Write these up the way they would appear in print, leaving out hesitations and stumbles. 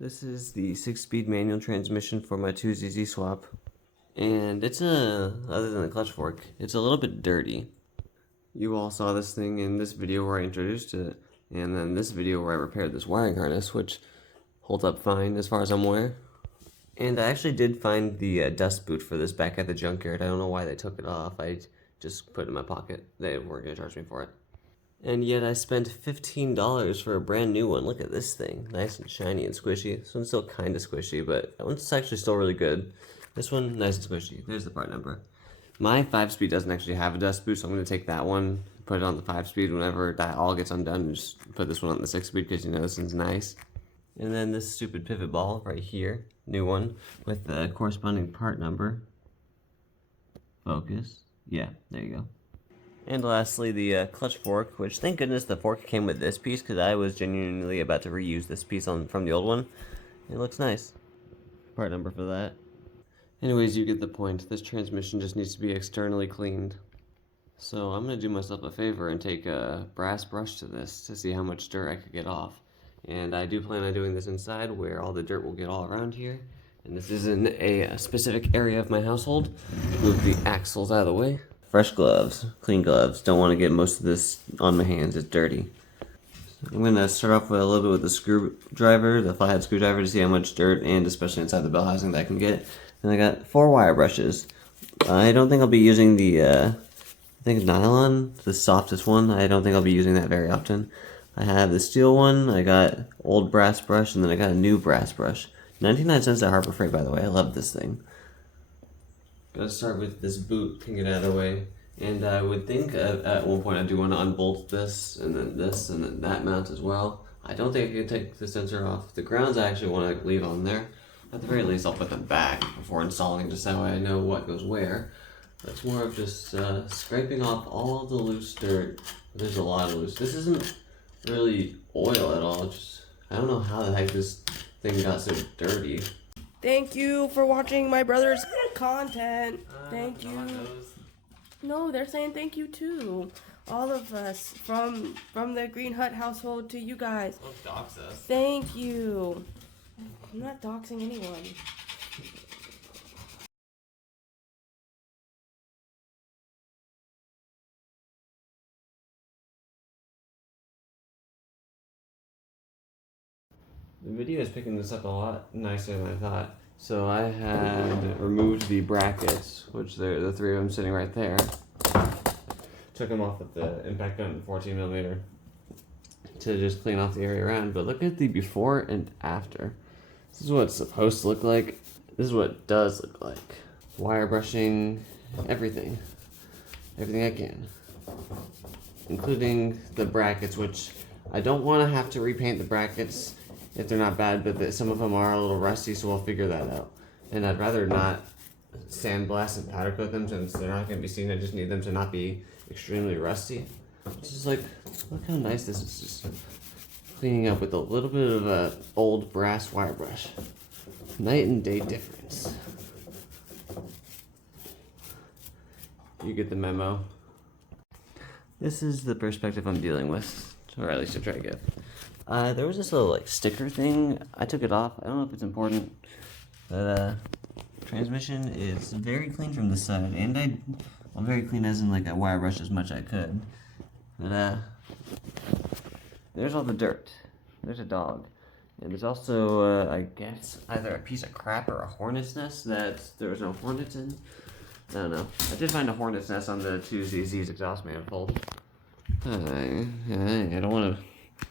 This is the 6-speed manual transmission for my 2ZZ swap. And it's other than the clutch fork, it's a little bit dirty. You all saw this thing in this video where I introduced it, and then this video where I repaired this wiring harness, which holds up fine as far as I'm aware. And I actually did find the dust boot for this back at the junkyard. I don't know why they took it off. I just put it in my pocket. They weren't going to charge me for it. And yet I spent $15 for a brand new one. Look at this thing. Nice and shiny and squishy. This one's still kind of squishy, but that one's actually still really good. This one, nice and squishy. There's the part number. My 5-speed doesn't actually have a dust boot, so I'm going to take that one, put it on the 5-speed whenever that all gets undone, and just put this one on the 6-speed because, you know, this one's nice. And then this stupid pivot ball right here, new one, with the corresponding part number. Focus. Yeah, there you go. And lastly, the clutch fork, which thank goodness the fork came with this piece, because I was genuinely about to reuse this piece from the old one. It looks nice. Part number for that. Anyways, you get the point. This transmission just needs to be externally cleaned. So I'm going to do myself a favor and take a brass brush to this to see how much dirt I could get off. And I do plan on doing this inside where all the dirt will get all around here. And this is in a specific area of my household. Move the axles out of the way. Fresh gloves, clean gloves. Don't want to get most of this on my hands, it's dirty. I'm going to start off with a little bit with the screwdriver, the flathead screwdriver, to see how much dirt, and especially inside the bell housing, that I can get. And I got 4 wire brushes. I don't think I'll be using the, I think nylon, the softest one. I don't think I'll be using that very often. I have the steel one, I got old brass brush, and then I got a new brass brush. 99 cents at Harbor Freight, by the way. I love this thing. Gotta start with this boot, can get out of the way. And I would think at one point I do want to unbolt this, and then that mount as well. I don't think I can take the sensor off. The grounds I actually want to leave on there. At the very least, I'll put them back before installing, just that way I know what goes where. It's more of just scraping off all the loose dirt. There's a lot of loose. This isn't really oil at all. Just I don't know how the heck this thing got so dirty. Thank you for watching my brother's content. Thank you. No, they're saying thank you too. All of us from the Green Hut household to you guys. Don't dox us. Thank you. I'm not doxing anyone. The video is picking this up a lot nicer than I thought. So I had removed the brackets, which they're the 3 of them sitting right there. Took them off with the impact gun 14mm to just clean off the area around. But look at the before and after. This is what it's supposed to look like. This is what it does look like. Wire brushing, everything. Everything I can. Including the brackets, which I don't want to have to repaint the brackets if they're not bad, but some of them are a little rusty, so we'll figure that out. And I'd rather not sandblast and powder coat them since they're not going to be seen. I just need them to not be extremely rusty. It's just like, look how nice this is, just cleaning up with a little bit of a old brass wire brush. Night and day difference. You get the memo. This is the perspective I'm dealing with, or at least I try to get. There was this little sticker thing. I took it off. I don't know if it's important, but transmission is very clean from this side, and well, very clean as in I wire brushed as much as I could. But there's all the dirt. There's a dog, and there's also I guess either a piece of crap or a hornet's nest that there was no hornets in. I don't know. I did find a hornet's nest on the 2ZZ's exhaust manifold. I don't want to.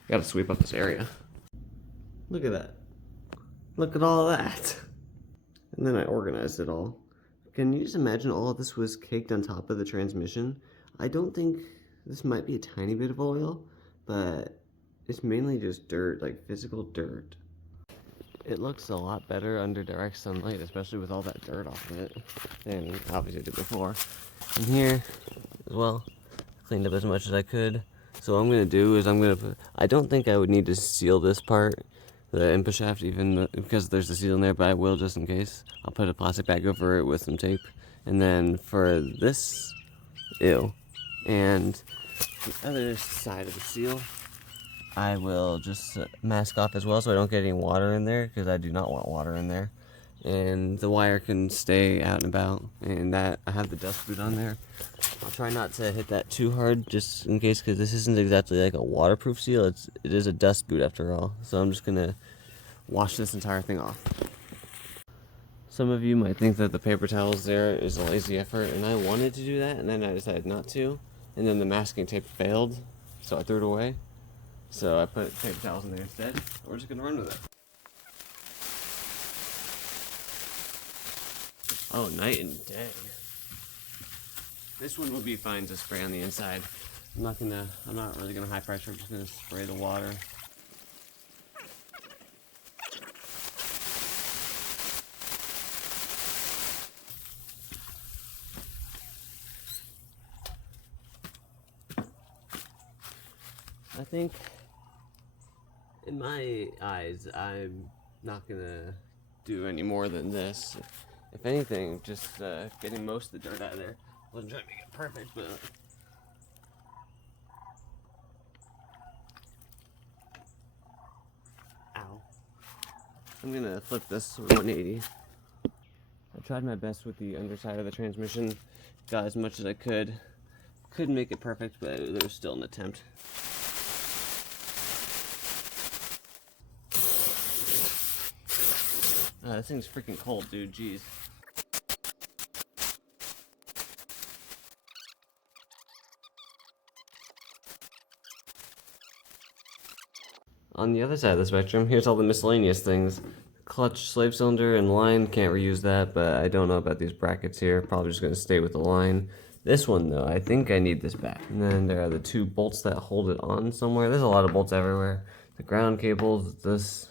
Gotta sweep up this area. Look at that. Look at all of that. And then I organized it all. Can you just imagine all of this was caked on top of the transmission? I don't think this might be a tiny bit of oil, but it's mainly just dirt, physical dirt. It looks a lot better under direct sunlight, especially with all that dirt off of it, than obviously it did before. And here, as well, cleaned up as much as I could. So what I'm going to do is I don't think I would need to seal this part, the input shaft, because there's the seal in there, but I will just in case. I'll put a plastic bag over it with some tape. And then for this, and the other side of the seal, I will just mask off as well so I don't get any water in there, because I do not want water in there. And the wire can stay out and about, and that I have the dust boot on there. I'll try not to hit that too hard just in case, because this isn't exactly like a waterproof seal. It is a dust boot after all. So I'm just gonna wash this entire thing off. Some of you might think that the paper towels there is a lazy effort, and I wanted to do that, and then I decided not to, and then the masking tape failed, so I threw it away. So I put paper towels in there instead. We're just gonna run with it. Oh, night and day. This one will be fine to spray on the inside. I'm not really gonna high pressure, I'm just gonna spray the water. I think, in my eyes, I'm not gonna do any more than this. If anything, just getting most of the dirt out of there. Wasn't trying to make it perfect, but ow. I'm gonna flip this 180. I tried my best with the underside of the transmission, got as much as I could. Couldn't make it perfect, but there was still an attempt. This thing's freaking cold, dude. Jeez. On the other side of the spectrum, here's all the miscellaneous things. Clutch, slave cylinder, and line. Can't reuse that, but I don't know about these brackets here. Probably just going to stay with the line. This one, though, I think I need this back. And then there are the two bolts that hold it on somewhere. There's a lot of bolts everywhere. The ground cables, this...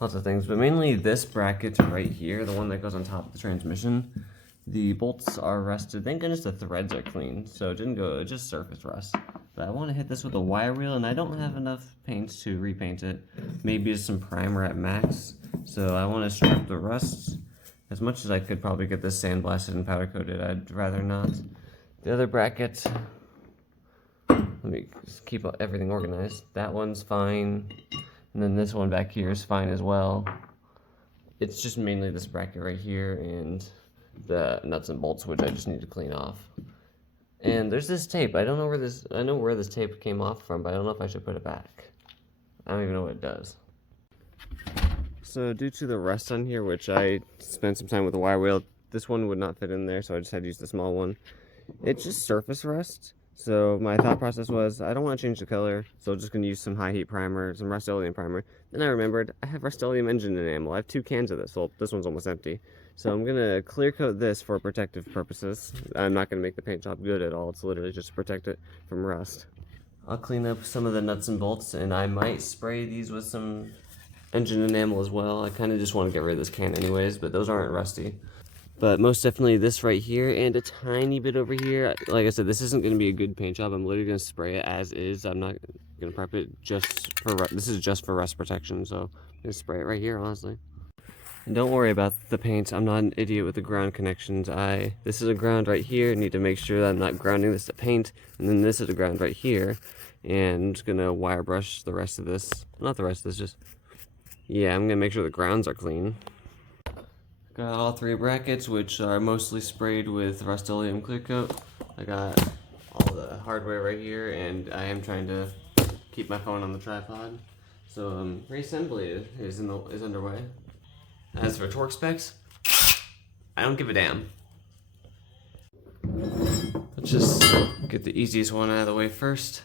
lots of things, but mainly this bracket right here, the one that goes on top of the transmission. The bolts are rusted. Thank goodness the threads are clean, so it just surface rust. But I want to hit this with a wire wheel, and I don't have enough paint to repaint it. Maybe just some primer at max. So I want to strip the rust. As much as I could probably get this sandblasted and powder coated, I'd rather not. The other bracket, let me just keep everything organized. That one's fine. And then this one back here is fine as well. It's just mainly this bracket right here and the nuts and bolts, which I just need to clean off. And there's this tape. I know where this tape came off from, but I don't know if I should put it back. I don't even know what it does. So due to the rust on here, which I spent some time with the wire wheel, this one would not fit in there, so I just had to use the small one. It's just surface rust. So my thought process was, I don't want to change the color, so I'm just going to use some high heat primer, some Rust-Oleum primer. Then I remembered, I have Rust-Oleum engine enamel. I have 2 cans of this, well, this one's almost empty. So I'm going to clear coat this for protective purposes. I'm not going to make the paint job good at all, it's literally just to protect it from rust. I'll clean up some of the nuts and bolts, and I might spray these with some engine enamel as well. I kind of just want to get rid of this can anyways, but those aren't rusty. But most definitely this right here and a tiny bit over here. Like I said, this isn't going to be a good paint job. I'm literally going to spray it as is. I'm not going to prep it just for this is just for rust protection. So I'm going to spray it right here, honestly. And don't worry about the paint. I'm not an idiot with the ground connections. This is a ground right here. I need to make sure that I'm not grounding this to paint. And then this is a ground right here. And I'm just going to wire brush the rest of this. Not the rest of this, just... yeah, I'm going to make sure the grounds are clean. Got all 3 brackets, which are mostly sprayed with Rust-Oleum clear coat. I got all the hardware right here, and I am trying to keep my phone on the tripod. So reassembly is underway. As for torque specs, I don't give a damn. Let's just get the easiest one out of the way first.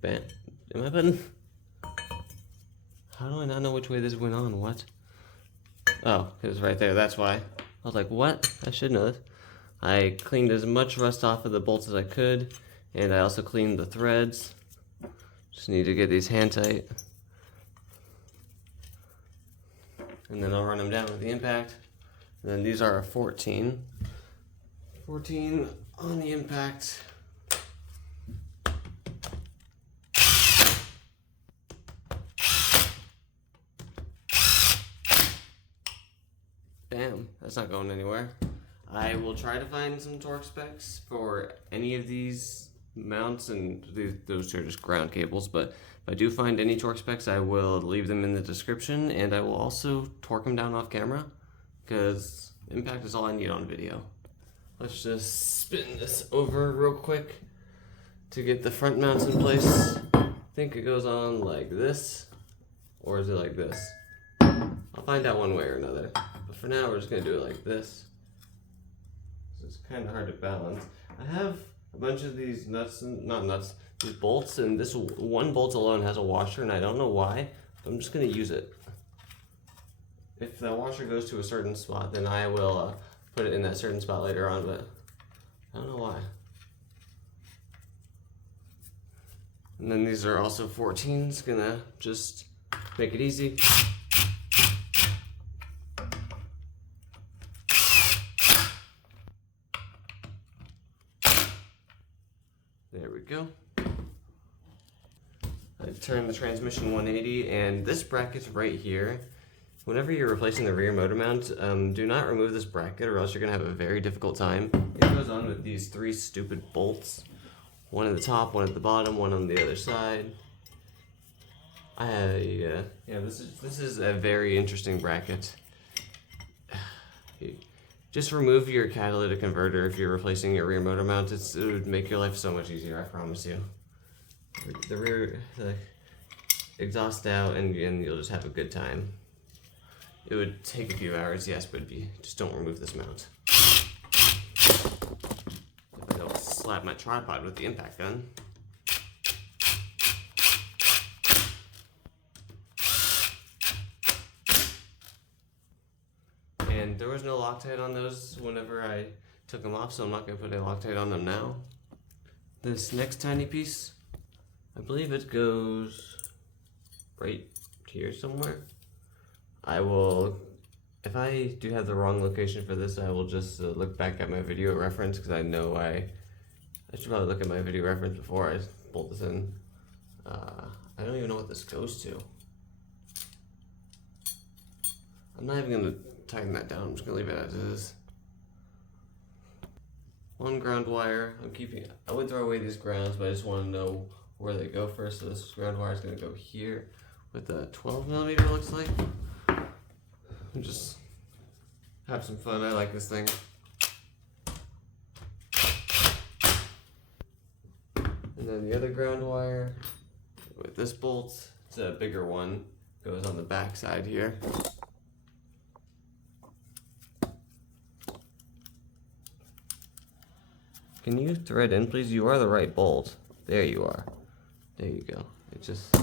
Bam. Am I button? How do I not know which way this went on? What? Oh, it was right there, that's why. I was like, what? I should know this. I cleaned as much rust off of the bolts as I could, and I also cleaned the threads. Just need to get these hand tight. And then I'll run them down with the impact. And then these are a 14. 14 on the impact. Bam, that's not going anywhere. I will try to find some torque specs for any of these mounts, and those are just ground cables, but if I do find any torque specs, I will leave them in the description, and I will also torque them down off camera, because impact is all I need on video. Let's just spin this over real quick to get the front mounts in place. I think it goes on like this, or is it like this? I'll find out one way or another, but for now we're just gonna do it like this. It's kind of hard to balance. I have a bunch of these nuts, not nuts, these bolts, and this one bolt alone has a washer, and I don't know why, but I'm just gonna use it. If the washer goes to a certain spot, then I will put it in that certain spot later on, but I don't know why. And then these are also 14s, gonna just make it easy. There we go. I turned the transmission 180, and this bracket's right here. Whenever you're replacing the rear motor mount, do not remove this bracket or else you're gonna have a very difficult time. It goes on with these 3 stupid bolts. One at the top, one at the bottom, one on the other side. Yeah, this is a very interesting bracket. Just remove your catalytic converter if you're replacing your rear motor mount. It would make your life so much easier, I promise you. The rear exhaust out, and you'll just have a good time. It would take a few hours, yes, but just don't remove this mount. I'll slap my tripod with the impact gun. And there was no Loctite on those whenever I took them off, so I'm not going to put a Loctite on them now. This next tiny piece, I believe it goes right here somewhere. I will, if I do have the wrong location for this, I will just look back at my video reference, because I know I should probably look at my video reference before I bolt this in. I don't even know what this goes to. I'm not even going to tighten that down, I'm just going to leave it as is. One ground wire, I would throw away these grounds, but I just want to know where they go first. So this ground wire is going to go here with a 12mm, looks like. Just have some fun, I like this thing. And then the other ground wire with this bolt, it's a bigger one, goes on the back side here. Can you thread in, please? You are the right bolt. There you are. There you go. It just...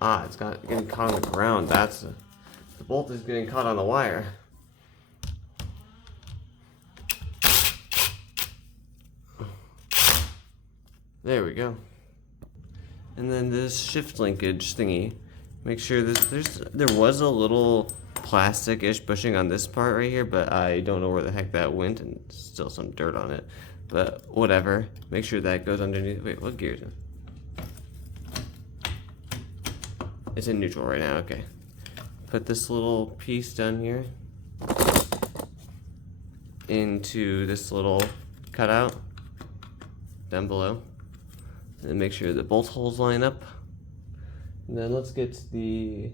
it's getting caught on the ground. The bolt is getting caught on the wire. There we go. And then this shift linkage thingy. Make sure there was a little plastic-ish bushing on this part right here, but I don't know where the heck that went, and still some dirt on it. But whatever. Make sure that goes underneath. Wait, what gear is it? It's in neutral right now, okay. Put this little piece down here into this little cutout down below. And then make sure the bolt holes line up. And then let's get the...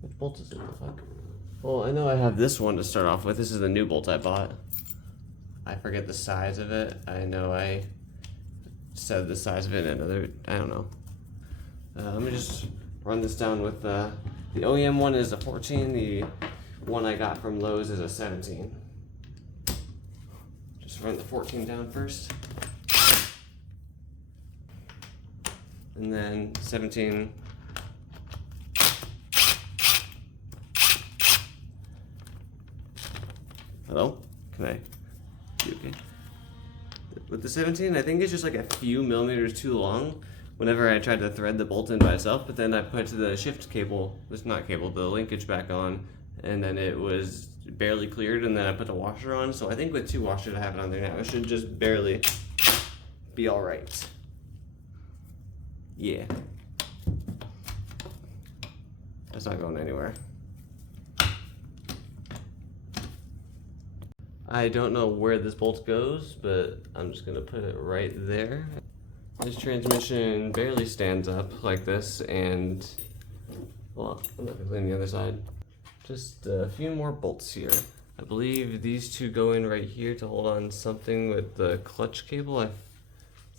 Which bolt is it? The fuck? Well, I know I have this one to start off with. This is the new bolt I bought. I forget the size of it. I know I said the size of it in another... I don't know. Let me just run this down with the OEM one is a 14. The one I got from Lowe's is a 17. Just run the 14 down first. And then 17. Hello? Can I? You okay? With the 17, I think it's just like a few millimeters too long whenever I tried to thread the bolt in by itself, but then I put the shift cable, the linkage back on, and then it was barely cleared, and then I put a washer on. So I think with 2 washers I have it on there now, it should just barely be alright. Yeah. That's not going anywhere. I don't know where this bolt goes, but I'm just gonna put it right there. This transmission barely stands up like this, and well, I'm not gonna clean the other side. Just a few more bolts here. I believe these two go in right here to hold on something with the clutch cable.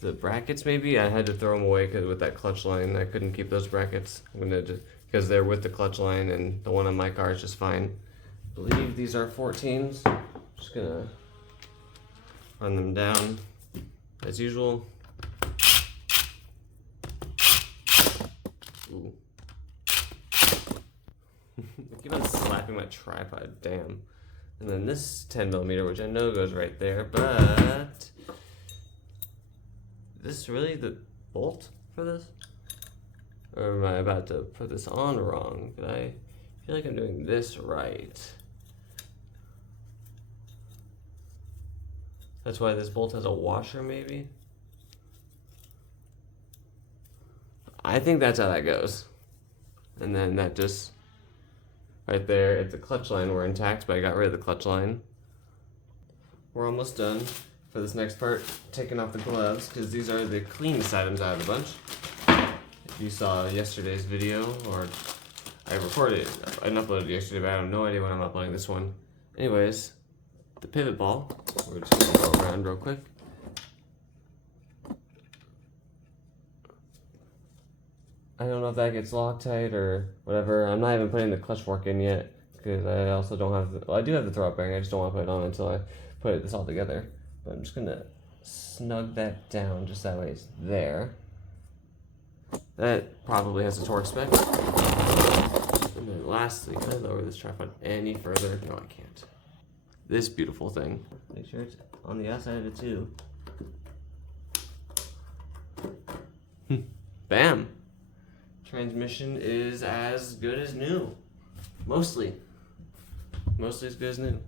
The brackets maybe? I had to throw them away because with that clutch line, I couldn't keep those brackets because they're with the clutch line, and the one on my car is just fine. I believe these are 14s. Just gonna run them down as usual. Ooh. I keep on slapping my tripod, damn. And then this 10mm, which I know goes right there, but is this really the bolt for this? Or am I about to put this on wrong? But I feel like I'm doing this right. That's why this bolt has a washer, maybe? I think that's how that goes. And then that just, right there, if the clutch line were intact, but I got rid of the clutch line. We're almost done for this next part, taking off the gloves, because these are the cleanest items out of the bunch. If you saw yesterday's video, or I recorded it, I uploaded it yesterday, but I have no idea when I'm uploading this one. Anyways, the pivot ball, we're just gonna go around real quick. I don't know if that gets Loctite or whatever. I'm not even putting the clutch fork in yet because I also don't have well, I do have the throw-up bearing. I just don't want to put it on until I put this all together. But I'm just gonna snug that down just that way it's there. That probably has a torque spec. And then lastly, can I lower this tripod any further? No, I can't. This beautiful thing. Make sure it's on the outside of it too. Bam! Transmission is as good as new. Mostly as good as new.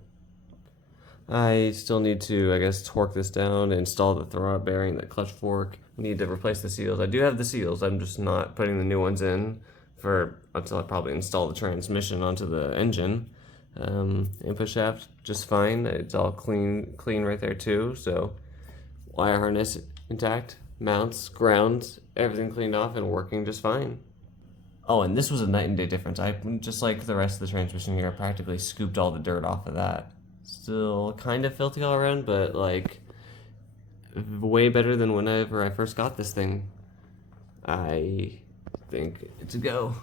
I still need to, I guess, torque this down, install the throw-out bearing, the clutch fork. I need to replace the seals. I do have the seals. I'm just not putting the new ones in until I probably install the transmission onto the engine. Input shaft, just fine. It's all clean right there too. So wire harness intact, mounts, grounds, everything cleaned off and working just fine. Oh, and this was a night and day difference. I, just like the rest of the transmission here, I practically scooped all the dirt off of that. Still kind of filthy all around, but like way better than whenever I first got this thing. I think it's a go.